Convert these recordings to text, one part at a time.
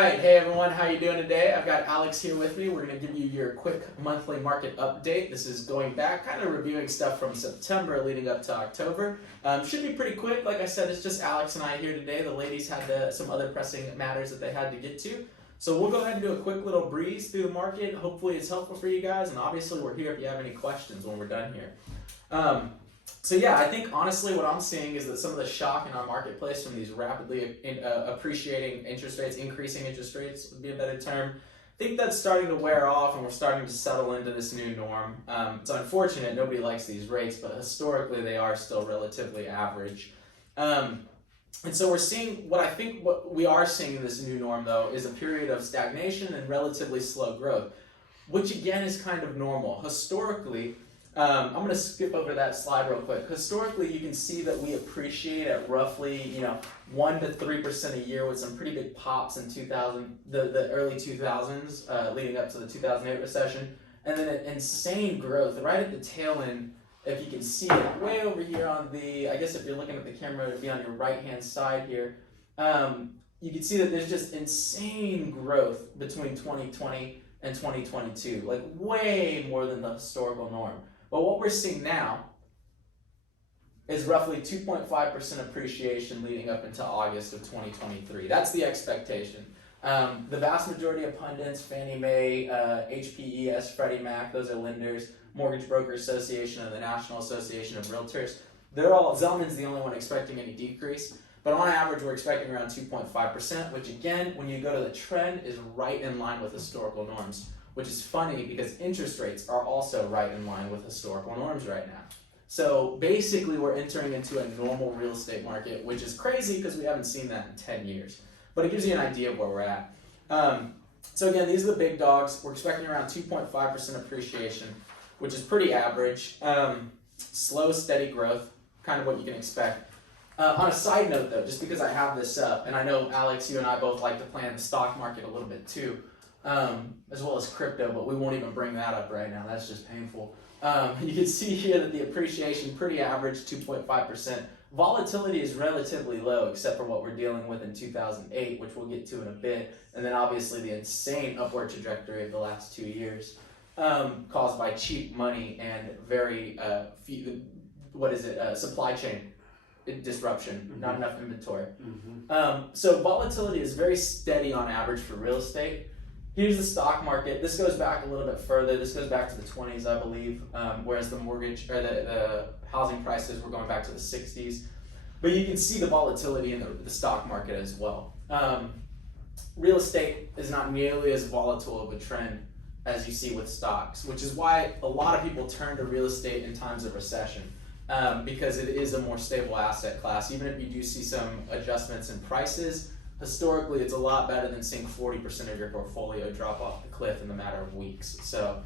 right, hey everyone, how you doing today? I've got Alex here with me. We're going to give you your quick monthly market update. This is going back, kind of reviewing stuff from September leading up to October. Should be pretty quick. Like I said, it's just Alex and I here today. The ladies had some other pressing matters that they had to get to. So we'll go ahead and do a quick little breeze through the market. Hopefully it's helpful for you guys, and obviously we're here if you have any questions when we're done here. So yeah, I think honestly what I'm seeing is that some of the shock in our marketplace from these rapidly appreciating interest rates, increasing interest rates would be a better term, I think that's starting to wear off and we're starting to settle into this new norm. It's unfortunate, nobody likes these rates, but historically they are still relatively average. And so we're seeing, what we are seeing in this new norm though is a period of stagnation and relatively slow growth, which again is kind of normal. Historically, I'm going to skip over that slide real quick. Historically, you can see that we appreciate at roughly 1 to 3% a year with some pretty big pops in the early 2000s, leading up to the 2008 recession, and then an insane growth right at the tail end. If you can see it way over here on the, I guess if you're looking at the camera, it'd be on your right-hand side here. You can see that there's just insane growth between 2020 and 2022, like way more than the historical norm. But what we're seeing now is roughly 2.5% appreciation leading up into August of 2023. That's the expectation. The vast majority of pundits, Fannie Mae, HPES, Freddie Mac, those are lenders, Mortgage Broker Association, and the National Association of Realtors, Zelman's the only one expecting any decrease. But on average, we're expecting around 2.5%, which again, when you go to the trend, is right in line with historical norms. Which is funny because interest rates are also right in line with historical norms right now. So basically we're entering into a normal real estate market, which is crazy because we haven't seen that in 10 years. But it gives you an idea of where we're at. So again, these are the big dogs. We're expecting around 2.5% appreciation, which is pretty average. Slow, steady growth, kind of what you can expect. On a side note though, just because I have this up, and I know Alex, you and I both like to plan the stock market a little bit too, as well as crypto, but we won't even bring that up right now. That's just painful. You can see here that the appreciation, pretty average, 2.5%. Volatility is relatively low, except for what we're dealing with in 2008, which we'll get to in a bit. And then obviously the insane upward trajectory of the last 2 years, caused by cheap money and very, supply chain disruption, not enough inventory. So volatility is very steady on average for real estate. Here's the stock market. This goes back a little bit further. This goes back to the 20s, I believe, whereas the mortgage or the housing prices were going back to the 60s. But you can see the volatility in the stock market as well. Real estate is not nearly as volatile of a trend as you see with stocks, which is why a lot of people turn to real estate in times of recession, because it is a more stable asset class. Even if you do see some adjustments in prices, historically, it's a lot better than seeing 40% of your portfolio drop off the cliff in the matter of weeks. So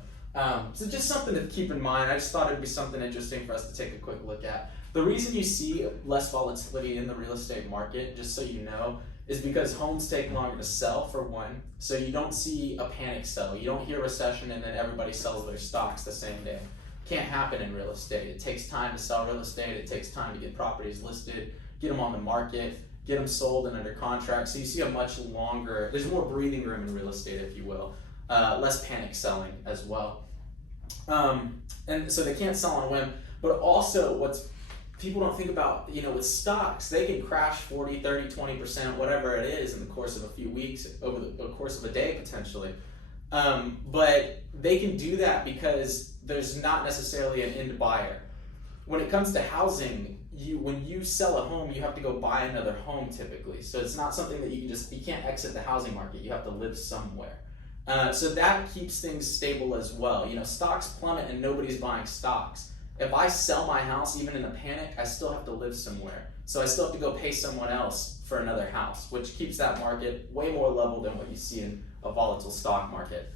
just something to keep in mind. I just thought it'd be something interesting for us to take a quick look at. The reason you see less volatility in the real estate market, just so you know, is because homes take longer to sell, for one. So you don't see a panic sell. You don't hear recession and then everybody sells their stocks the same day. Can't happen in real estate. It takes time to sell real estate. It takes time to get properties listed, get them on the market, get them sold and under contract. So you see a much longer, there's more breathing room in real estate, if you will. Less panic selling as well. And so they can't sell on a whim. But also what's people don't think about, with stocks, they can crash 40, 30, 20%, whatever it is in the course of a few weeks, over the course of a day potentially. But they can do that because there's not necessarily an end buyer. When it comes to housing, when you sell a home, you have to go buy another home typically. So it's not something that you can't exit the housing market. You have to live somewhere. So that keeps things stable as well. Stocks plummet and nobody's buying stocks. If I sell my house, even in a panic, I still have to live somewhere. So I still have to go pay someone else for another house, which keeps that market way more level than what you see in a volatile stock market.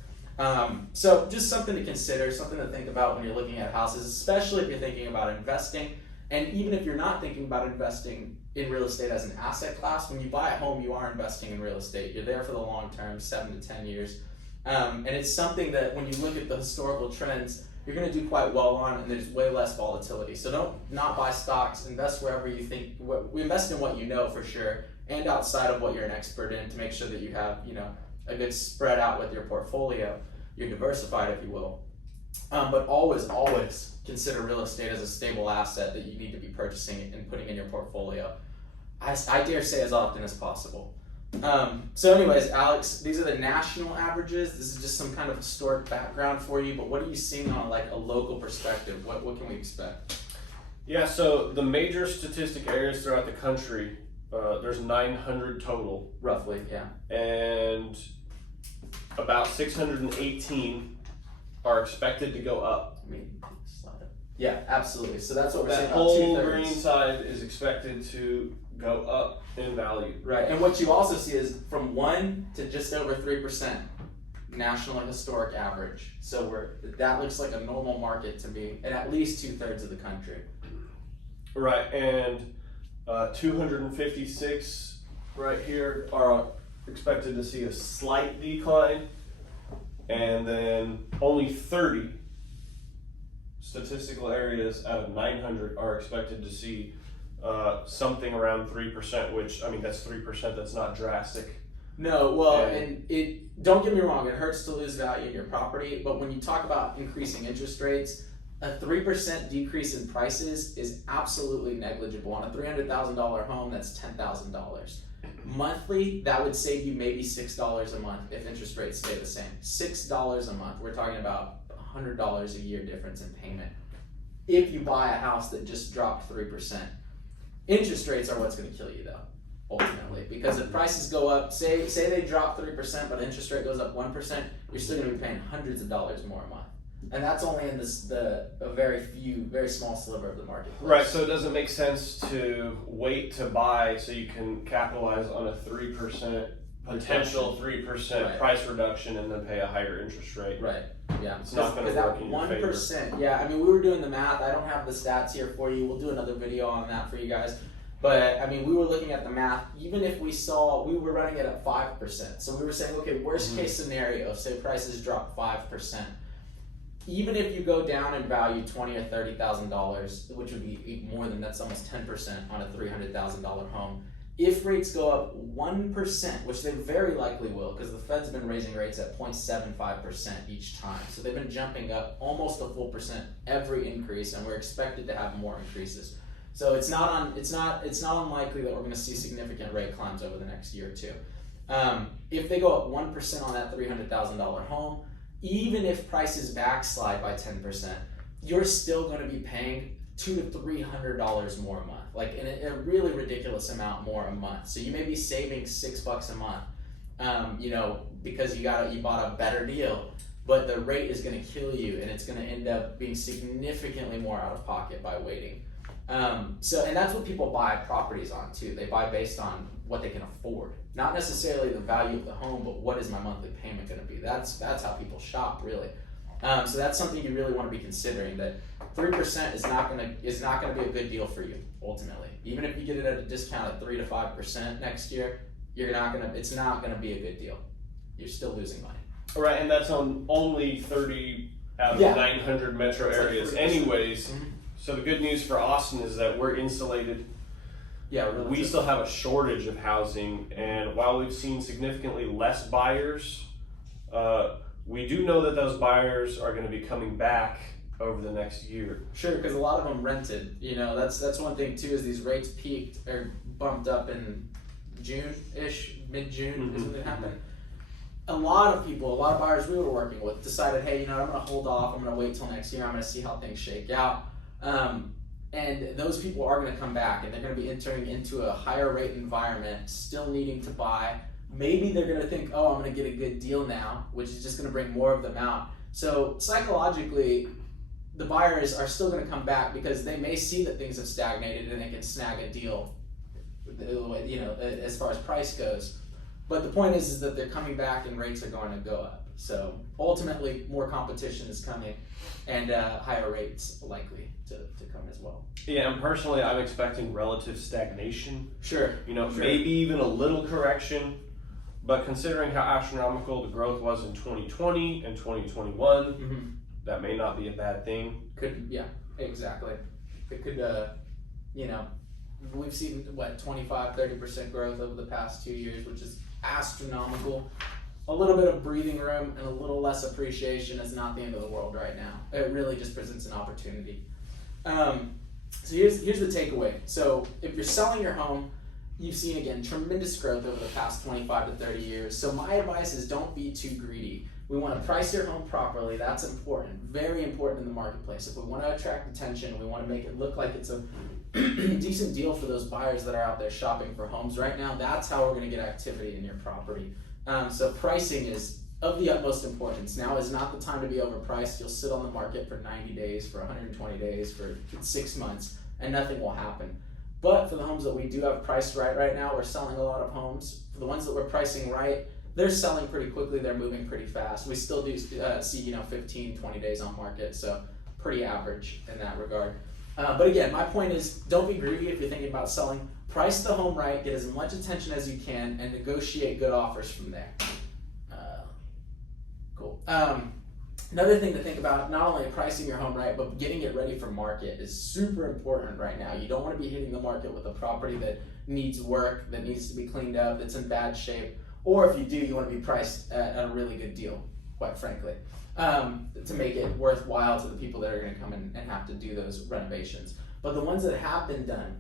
So just something to consider, something to think about when you're looking at houses, especially if you're thinking about investing. And even if you're not thinking about investing in real estate as an asset class, when you buy a home, you are investing in real estate. You're there for the long term, 7 to 10 years. And it's something that when you look at the historical trends, you're going to do quite well on, and there's way less volatility. So don't not buy stocks, invest wherever you think, invest in what you know for sure, and outside of what you're an expert in to make sure that you have, a good spread out with your portfolio. You're diversified, if you will. But always consider real estate as a stable asset that you need to be purchasing and putting in your portfolio. I dare say as often as possible. So anyways, Alex, these are the national averages. This is just some kind of historic background for you, but what are you seeing on like a local perspective? What can we expect? Yeah, so the major statistic areas throughout the country, there's 900 total. Roughly, yeah. And about 618 are expected to go up. Yeah, absolutely. So that's what we're saying. That whole green side is expected to go up in value. Right, and what you also see is from 1 to just over 3% national and historic average. So that looks like a normal market to me, and at least 2/3 of the country. Right, and 256 right here are expected to see a slight decline, and then only 30 statistical areas out of 900 are expected to see something around 3%, which, I mean, that's 3%, that's not drastic. No, well, and don't get me wrong, it hurts to lose value in your property, but when you talk about increasing interest rates, a 3% decrease in prices is absolutely negligible. On a $300,000 home, that's $10,000. Monthly, that would save you maybe $6 a month if interest rates stay the same. $6 a month. We're talking about $100 a year difference in payment. If you buy a house that just dropped 3%. Interest rates are what's going to kill you though, ultimately. Because if prices go up, say they drop 3%, but interest rate goes up 1%, you're still going to be paying hundreds of dollars more a month. And that's only in a very small sliver of the market. Right, so it doesn't make sense to wait to buy so you can capitalize on a 3%, potential 3% price reduction and then pay a higher interest rate. Right, yeah. It's not going to work in your favor. 1%, yeah, I mean, we were doing the math. I don't have the stats here for you. We'll do another video on that for you guys. But, I mean, we were looking at the math. Even if we were running it at 5%. So we were saying, okay, worst case scenario, say prices drop 5%. Even if you go down in value $20,000 or $30,000, which would be more than that's almost 10% on a $300,000 home. If rates go up 1%, which they very likely will, because the Fed's been raising rates at 0.75% each time, so they've been jumping up almost a full percent every increase, and we're expected to have more increases. So it's not unlikely that we're going to see significant rate climbs over the next year or two. If they go up 1% on that $300,000 home, even if prices backslide by 10%, you're still going to be paying $200 to $300 more a month, like in a really ridiculous amount more a month. So you may be saving $6 a month, because you bought a better deal, but the rate is going to kill you, and it's going to end up being significantly more out of pocket by waiting. And that's what people buy properties on too. They buy based on what they can afford, not necessarily the value of the home, but what is my monthly payment going to be. That's how people shop, really. So that's something you really want to be considering. That 3% is not going to be a good deal for you ultimately. Even if you get it at a discount of 3 to 5% next year, it's not going to be a good deal. You're still losing money. Right, and that's on only 30 out of 900 metro areas, like anyways. Mm-hmm. So the good news for Austin is that we're insulated. Yeah, we still have a shortage of housing, and while we've seen significantly less buyers, we do know that those buyers are going to be coming back over the next year. Sure, because a lot of them rented. That's one thing too, is these rates peaked or bumped up in June-ish, mid-June is when it happened. A lot of buyers we were working with decided, hey, I'm going to hold off. I'm going to wait till next year. I'm going to see how things shake out. And those people are going to come back, and they're going to be entering into a higher rate environment, still needing to buy. Maybe they're going to think, oh, I'm going to get a good deal now, which is just going to bring more of them out. So psychologically, the buyers are still going to come back because they may see that things have stagnated and they can snag a deal, as far as price goes. But the point is that they're coming back and rates are going to go up. So ultimately, more competition is coming, and higher rates likely to come as well. Yeah, and personally, I'm expecting relative stagnation. Sure. Maybe even a little correction, but considering how astronomical the growth was in 2020 and 2021, that may not be a bad thing. Yeah, exactly. It could, we've seen, 25-30% growth over the past 2 years, which is astronomical. A little bit of breathing room and a little less appreciation is not the end of the world right now. It really just presents an opportunity. So here's the takeaway. So if you're selling your home, you've seen, again, tremendous growth over the past 25 to 30 years. So my advice is don't be too greedy. We want to price your home properly. That's important, very important in the marketplace. If we want to attract attention, we want to make it look like it's a decent deal for those buyers that are out there shopping for homes right now. That's how we're going to get activity in your property. So pricing is of the utmost importance. Now is not the time to be overpriced. You'll sit on the market for 90 days, for 120 days, for 6 months, and nothing will happen. But for the homes that we do have priced right now, we're selling a lot of homes. For the ones that we're pricing right, they're selling pretty quickly, they're moving pretty fast. We still do see 15, 20 days on market, so pretty average in that regard. But again, my point is don't be greedy if you're thinking about selling. Price the home right, get as much attention as you can, and negotiate good offers from there. Cool. Another thing to think about, not only pricing your home right, but getting it ready for market is super important right now. You don't want to be hitting the market with a property that needs work, that needs to be cleaned up, that's in bad shape. Or if you do, you want to be priced at a really good deal, quite frankly, to make it worthwhile to the people that are going to come in and have to do those renovations. But the ones that have been done,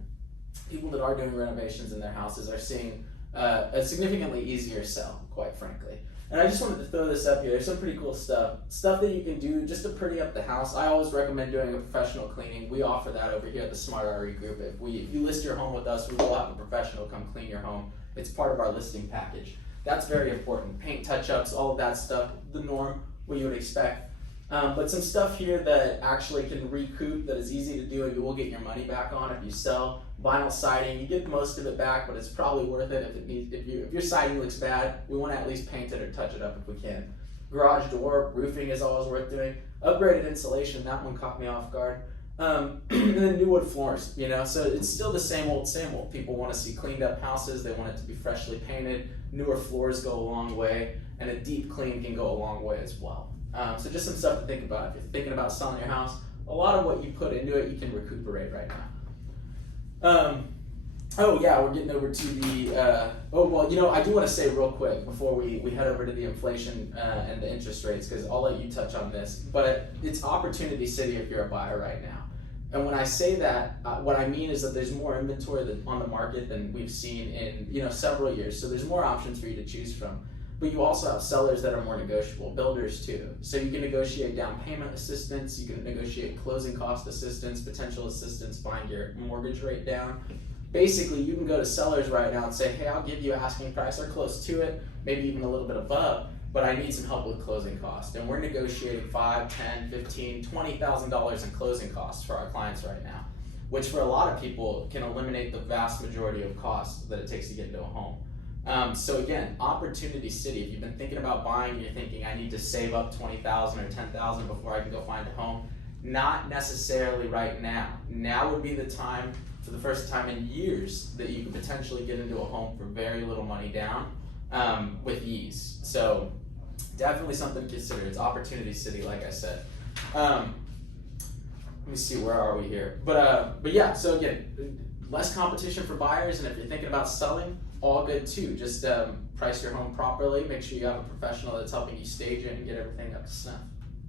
people that are doing renovations in their houses are seeing a significantly easier sell, quite frankly. And I just wanted to throw this up here. There's some pretty cool stuff that you can do just to pretty up the house. I always recommend doing a professional cleaning. We offer that over here at the Smart RE Group. If you list your home with us, we will have a professional come clean your home. It's part of our listing package. That's very important. Paint touch-ups, all of that stuff, the norm, what you would expect. But some stuff here that actually can recoup, that is easy to do, and you will get your money back on if you sell. Vinyl siding, you get most of it back, but it's probably worth it if your siding looks bad. We want to at least paint it or touch it up if we can. Garage door, roofing is always worth doing. Upgraded insulation, that one caught me off guard. And then new wood floors, so it's still the same old. People want to see cleaned up houses, they want it to be freshly painted. Newer floors go a long way, and a deep clean can go a long way as well. So just some stuff to think about. If you're thinking about selling your house, a lot of what you put into it, you can recuperate right now. We're getting over to the, I do want to say real quick before we head over to the inflation and the interest rates, because I'll let you touch on this, but it's opportunity city if you're a buyer right now. And when I say that, what I mean is that there's more inventory on the market than we've seen in several years. So there's more options for you to choose from. But you also have sellers that are more negotiable, builders too. So you can negotiate down payment assistance, you can negotiate closing cost assistance, potential assistance buying your mortgage rate down. Basically, you can go to sellers right now and say, hey, I'll give you asking price or close to it, maybe even a little bit above, but I need some help with closing costs. And we're negotiating $5,000, $10,000, $15,000, $20,000 in closing costs for our clients right now, which for a lot of people can eliminate the vast majority of costs that it takes to get into a home. So again, opportunity city. If you've been thinking about buying and you're thinking, I need to save up $20,000 or $10,000 before I can go find a home, not necessarily right now. Now would be the time, for the first time in years, that you could potentially get into a home for very little money down with ease. So definitely something to consider. It's opportunity city, like I said. Let me see, where are we here? But yeah, so again, less competition for buyers, and if you're thinking about selling, all good too. Just price your home properly, make sure you have a professional that's helping you stage it and get everything up to snuff.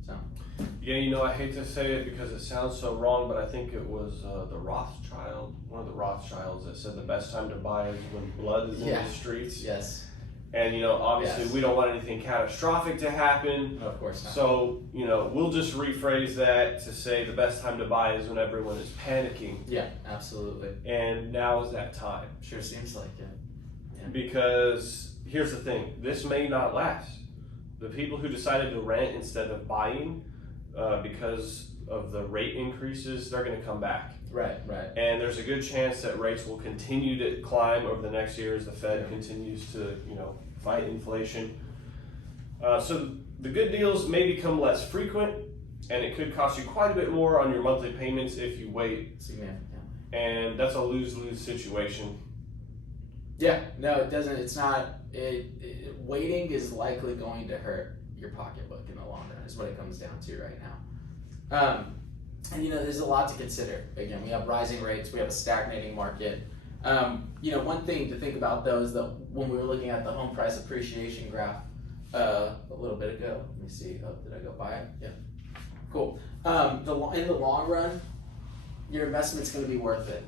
So. Yeah, I hate to say it because it sounds so wrong, but I think it was one of the Rothschilds that said the best time to buy is when blood is in the streets. Yes. And obviously we don't want anything catastrophic to happen. No, of course not. So, we'll just rephrase that to say the best time to buy is when everyone is panicking. Yeah, absolutely. And now is that time. Sure seems like it. Yeah. Because here's the thing, this may not last. The people who decided to rent instead of buying because of the rate increases, they're going to come back. Right. And there's a good chance that rates will continue to climb over the next year as the Fed continues to, fight inflation. So the good deals may become less frequent, and it could cost you quite a bit more on your monthly payments if you wait. Significantly. And that's a lose-lose situation. Yeah, no, it doesn't. It's not. Waiting is likely going to hurt your pocketbook in the long run, is what it comes down to right now. And there's a lot to consider. Again, we have rising rates, we have a stagnating market. One thing to think about though is that when we were looking at the home price appreciation graph a little bit ago, let me see, did I go by it? Yeah, cool. In the long run, your investment's gonna be worth it.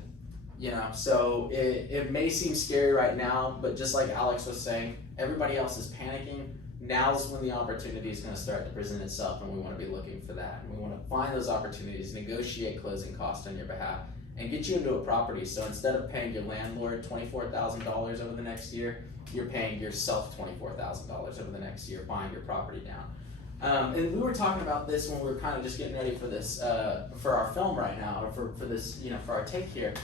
So it may seem scary right now, but just like Alex was saying, everybody else is panicking. Now's when the opportunity is going to start to present itself, and we want to be looking for that. And we want to find those opportunities, negotiate closing costs on your behalf, and get you into a property. So instead of paying your landlord $24,000 over the next year, you're paying yourself $24,000 over the next year, buying your property down. And we were talking about this when we were kind of just getting ready for this, for our film right now, or for this, for our take here.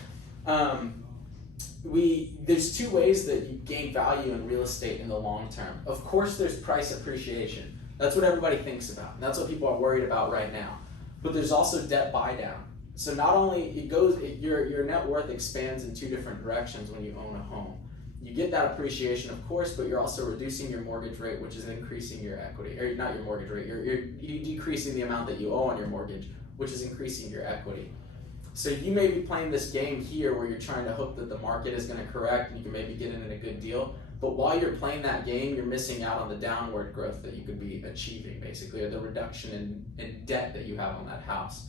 There's two ways that you gain value in real estate in the long term. Of course, there's price appreciation. That's what everybody thinks about. And that's what people are worried about right now. But there's also debt buy down. So not only your net worth expands in two different directions when you own a home. You get that appreciation, of course, but you're also reducing your mortgage rate, which is increasing your equity, or not your mortgage rate. You're decreasing the amount that you owe on your mortgage, which is increasing your equity. So you may be playing this game here where you're trying to hope that the market is going to correct and you can maybe get in a good deal. But while you're playing that game, you're missing out on the downward growth that you could be achieving, basically, or the reduction in debt that you have on that house.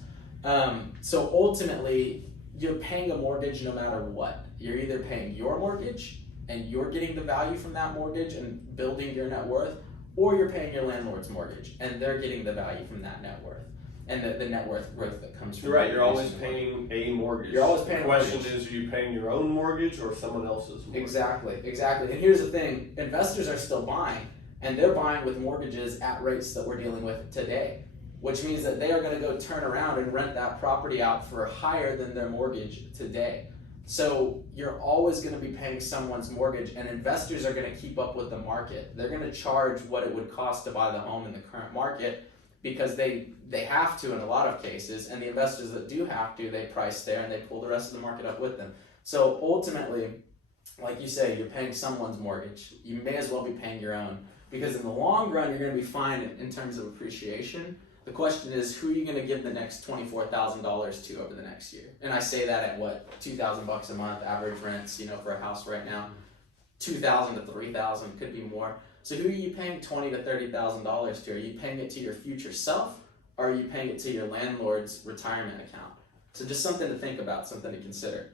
So ultimately, you're paying a mortgage no matter what. You're either paying your mortgage and you're getting the value from that mortgage and building your net worth, or you're paying your landlord's mortgage and they're getting the value from that net worth. And the net worth growth that comes from You're right, you're always paying a mortgage. You're always paying the question is, are you paying your own mortgage or someone else's mortgage? Exactly. And here's the thing, investors are still buying, and they're buying with mortgages at rates that we're dealing with today, which means that they are going to go turn around and rent that property out for higher than their mortgage today. So you're always going to be paying someone's mortgage, and investors are going to keep up with the market. They're going to charge what it would cost to buy the home in the current market, because they have to in a lot of cases, and the investors that do have to, they price there and they pull the rest of the market up with them. So ultimately, like you say, you're paying someone's mortgage. You may as well be paying your own, because in the long run, you're going to be fine in terms of appreciation. The question is, who are you going to give the next $24,000 to over the next year? And I say that at what, $2,000 a month average rents, for a house right now, $2,000 to $3,000, could be more. So who are you paying $20,000 to $30,000 to? Are you paying it to your future self, or are you paying it to your landlord's retirement account? So just something to think about, something to consider.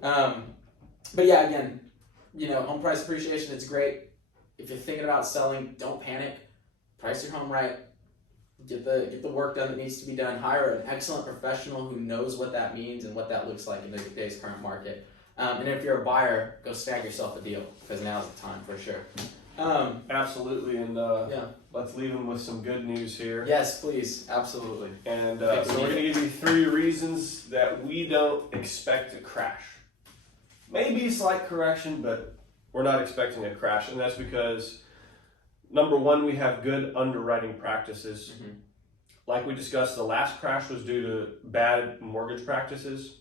But yeah, again, home price appreciation, it's great. If you're thinking about selling, don't panic. Price your home right. Get the work done that needs to be done. Hire an excellent professional who knows what that means and what that looks like in today's current market. And if you're a buyer, go snag yourself a deal, because now's the time for sure. Absolutely, and let's leave them with some good news here. Yes, please, absolutely. And so we're going to give you 3 reasons that we don't expect a crash. Maybe a slight correction, but we're not expecting a crash, and that's because, number 1, we have good underwriting practices. Mm-hmm. Like we discussed, the last crash was due to bad mortgage practices.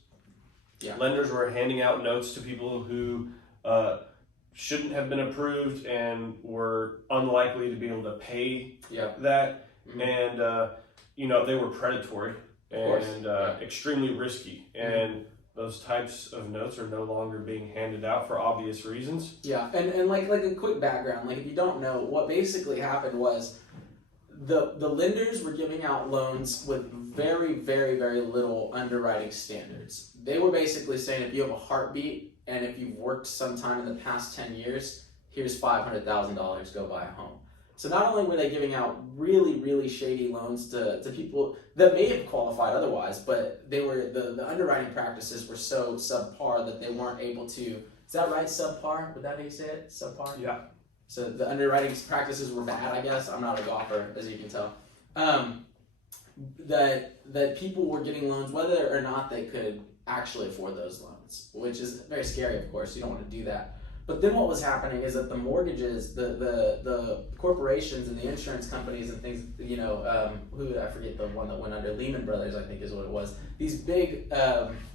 Yeah. Lenders were handing out notes to people who shouldn't have been approved and were unlikely to be able to pay that. Mm-hmm. And, they were predatory and extremely risky. Mm-hmm. And those types of notes are no longer being handed out for obvious reasons. Yeah, and like a quick background, if you don't know, what basically happened was the lenders were giving out loans with very, very, very little underwriting standards. They were basically saying, if you have a heartbeat and if you've worked sometime in the past 10 years, here's $500,000, go buy a home. So not only were they giving out really, really shady loans to people that may have qualified otherwise, but they were the underwriting practices were so subpar that they weren't able to, is that right, subpar? Would that be say it? Subpar? Yeah. So the underwriting practices were bad, I guess. I'm not a golfer, as you can tell. That people were getting loans whether or not they could actually afford those loans, which is very scary, of course. You don't want to do that. But then what was happening is that the mortgages, the corporations and the insurance companies and things, who, I forget the one that went under, Lehman Brothers, I think is what it was. These big,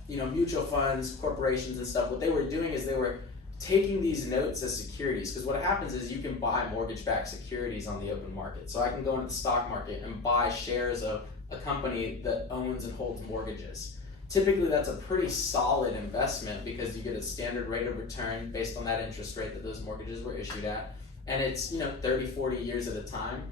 mutual funds, corporations and stuff, what they were doing is they were taking these notes as securities, because what happens is you can buy mortgage-backed securities on the open market. So I can go into the stock market and buy shares of a company that owns and holds mortgages. Typically, that's a pretty solid investment because you get a standard rate of return based on that interest rate that those mortgages were issued at. And it's 30, 40 years at a time.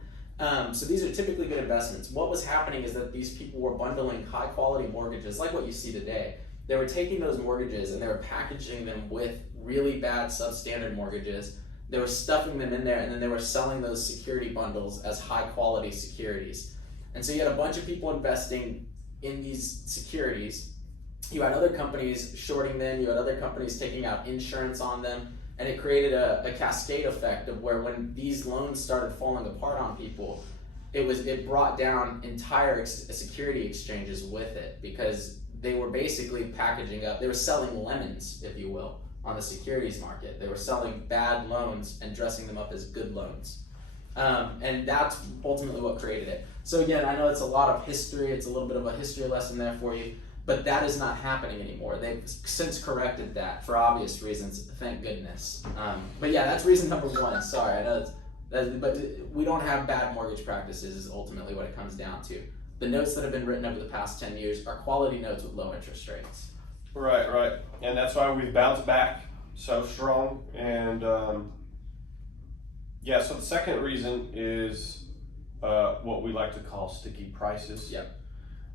So these are typically good investments. What was happening is that these people were bundling high quality mortgages like what you see today. They were taking those mortgages and they were packaging them with really bad substandard mortgages. They were stuffing them in there and then they were selling those security bundles as high quality securities. And so you had a bunch of people investing in these securities. You had other companies shorting them, you had other companies taking out insurance on them, and it created a cascade effect of where when these loans started falling apart on people, it brought down entire security exchanges with it because they were basically packaging up, they were selling lemons, if you will, on the securities market. They were selling bad loans and dressing them up as good loans. And that's ultimately what created it. So again, I know it's a lot of history, it's a little bit of a history lesson there for you, but that is not happening anymore. They've since corrected that for obvious reasons, thank goodness. But yeah, that's reason number one. Sorry, I know but we don't have bad mortgage practices is ultimately what it comes down to. The notes that have been written over the past 10 years are quality notes with low interest rates. Right. And that's why we've bounced back so strong. And so the second reason is what we like to call sticky prices. Yep.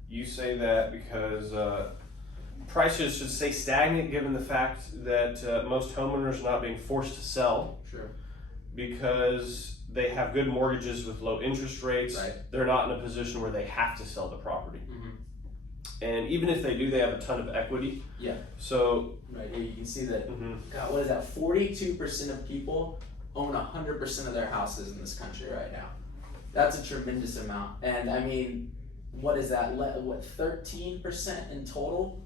You say that because prices should stay stagnant given the fact that most homeowners are not being forced to sell. Sure. Because they have good mortgages with low interest rates. Right. They're not in a position where they have to sell the property. Mm-hmm. And even if they do, they have a ton of equity. Yeah. So right here you can see that, mm-hmm. God, what is that? 42% of people own 100% of their houses in this country right now. That's a tremendous amount. And I mean, what is that? 13% in total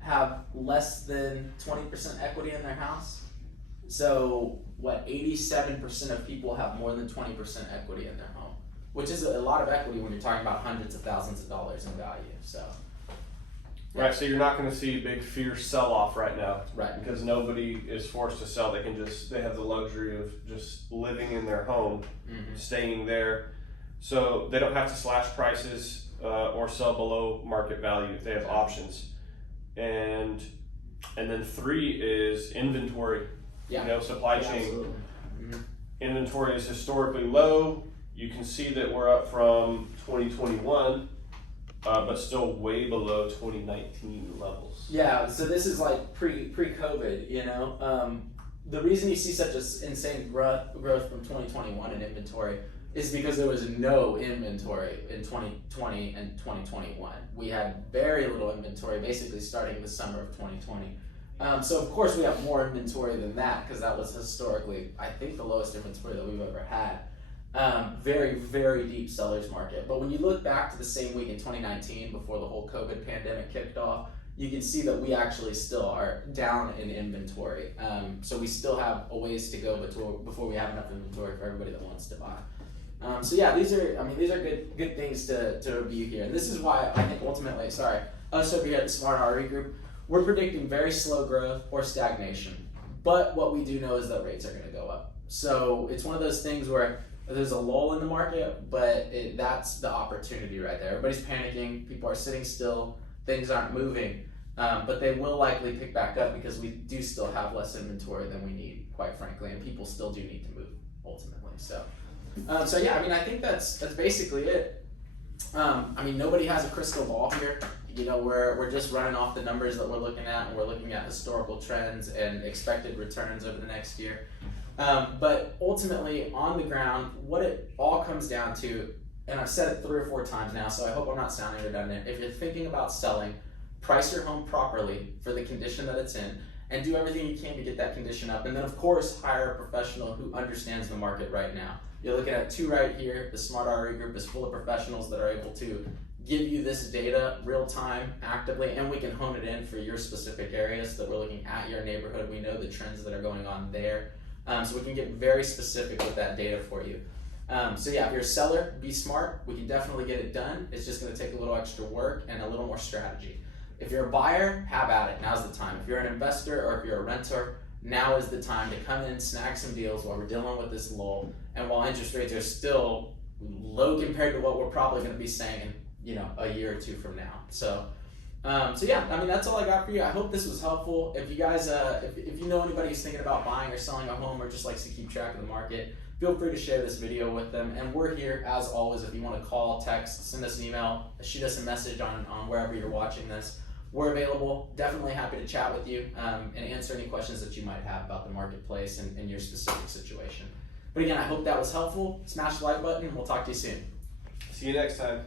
have less than 20% equity in their house? So 87% of people have more than 20% equity in their home, which is a lot of equity when you're talking about hundreds of thousands of dollars in value. So right, so you're not going to see a big fierce sell-off right now, right, because nobody is forced to sell. They have the luxury of just living in their home, mm-hmm. staying there, so they don't have to slash prices or sell below market value. They have options, and then 3 is inventory. Yeah. Supply chain. Absolutely. Mm-hmm. Inventory is historically low. You can see that we're up from 2021, but still way below 2019 levels. Yeah, so this is like pre-COVID, the reason you see such an insane growth from 2021 in inventory is because there was no inventory in 2020 and 2021. We had very little inventory basically starting the summer of 2020. So of course we have more inventory than that because that was historically, I think, the lowest inventory that we've ever had. Very, very deep seller's market. But when you look back to the same week in 2019 before the whole COVID pandemic kicked off, you can see that we actually still are down in inventory. So we still have a ways to go before we have enough inventory for everybody that wants to buy. So yeah, these are good things to review here. And this is why I think ultimately, us over here at the Smart RE Group, we're predicting very slow growth or stagnation. But what we do know is that rates are going to go up. So it's one of those things where there's a lull in the market, but that's the opportunity right there. Everybody's panicking, people are sitting still, things aren't moving, but they will likely pick back up because we do still have less inventory than we need, quite frankly, and people still do need to move ultimately. So yeah, I mean, I think that's basically it. I mean, nobody has a crystal ball here. We're just running off the numbers that we're looking at, and we're looking at historical trends and expected returns over the next year. But ultimately, on the ground, what it all comes down to, and I've said it 3 or 4 times now, so I hope I'm not sounding redundant. If you're thinking about selling, price your home properly for the condition that it's in, and do everything you can to get that condition up. And then, of course, hire a professional who understands the market right now. You're looking at 2 right here. The Smart RE Group is full of professionals that are able to give you this data real time, actively, and we can hone it in for your specific areas that we're looking at your neighborhood. We know the trends that are going on there. So we can get very specific with that data for you. So yeah, if you're a seller, be smart. We can definitely get it done. It's just going to take a little extra work and a little more strategy. If you're a buyer, have at it. Now's the time. If you're an investor or if you're a renter, now is the time to come in, snag some deals while we're dealing with this lull. And while interest rates are still low compared to what we're probably going to be saying a year or two from now. So yeah, I mean, that's all I got for you. I hope this was helpful. If you guys, if you know anybody who's thinking about buying or selling a home or just likes to keep track of the market, feel free to share this video with them. And we're here, as always, if you want to call, text, send us an email, shoot us a message on wherever you're watching this. We're available. Definitely happy to chat with you and answer any questions that you might have about the marketplace and your specific situation. But again, I hope that was helpful. Smash the like button, and we'll talk to you soon. See you next time.